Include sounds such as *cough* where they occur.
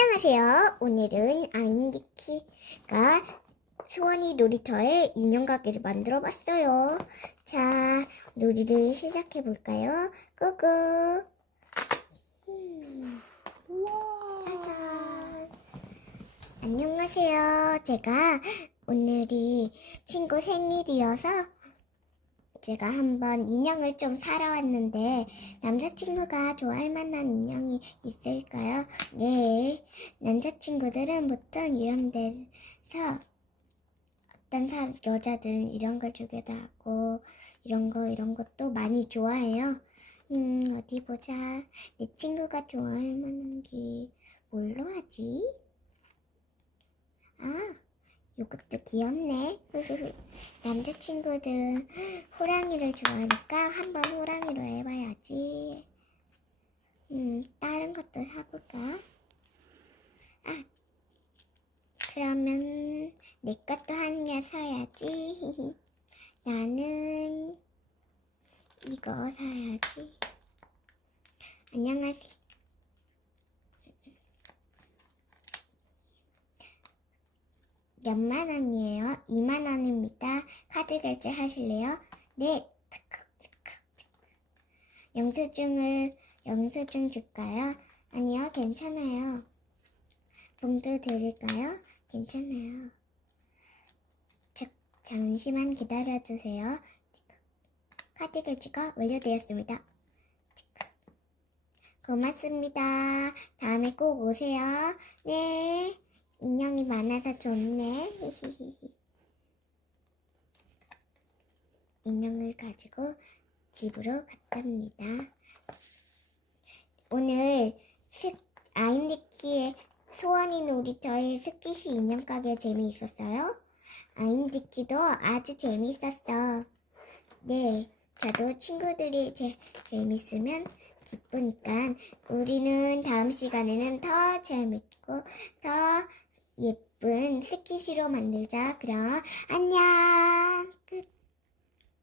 안녕하세요. 오늘은 아인디키가 소원이 놀이터에 인형 가게를 만들어 봤어요. 자, 놀이를 시작해 볼까요? 꾸꾸. 음. 짜잔. 안녕하세요. 제가 오늘이 친구 생일이어서 제가 한번 인형을 좀 사러 왔는데 남자친구가 좋아할 만한 인형이 있을까요? 네. 남자친구들은 보통 이런 데서 어떤 사람, 여자들은 이런 걸 주기도 하고 이런 거 이런 것도 많이 좋아해요. 음, 어디 보자. 내 친구가 좋아할 만한 게 뭘로 하지? 아, 이것도 귀엽네. *laughs* 남자친구들은 호랑이를 좋아하니까 한번 호랑이로 해봐야지. 음, 다른 것도 해볼까? 아, 그러면 내 것도 한 개 사야지. *laughs* 나는 이거 사야지. 안녕하세요. 몇만 원이에요? 2만 원입니다. 카드 결제 하실래요? 네. 영수증을 영수증 줄까요? 아니요, 괜찮아요. 봉투 드릴까요? 괜찮아요. 자, 잠시만 기다려 주세요. 카드 결제가 완료되었습니다. 고맙습니다. 다음에 꼭 오세요. 네. 인형이 많아서 좋네. *laughs* 인형을 가지고 집으로 갔답니다. 오늘 스, 아인디키의 소원이 놀이터의 스키시 인형 가게 재미있었어요? 아인디키도 아주 재미있었어. 네, 저도 친구들이 제, 재밌으면 기쁘니까 우리는 다음 시간에는 더 재밌고 더 예쁜 스키시로 만들자. 그럼 안녕. 끝.